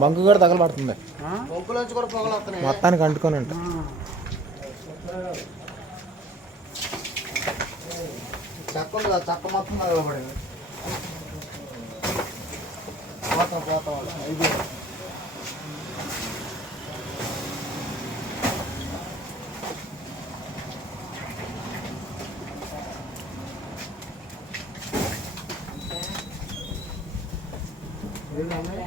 Bunk కూడా తగలబడుతుంది. మొత్తానికి అంటుకొని ఉంటా. చెక్క ఉంది కదా చెక్క మొత్తం తగలబడింది. పోతాం పోతాం ఇది ఏంటన్నా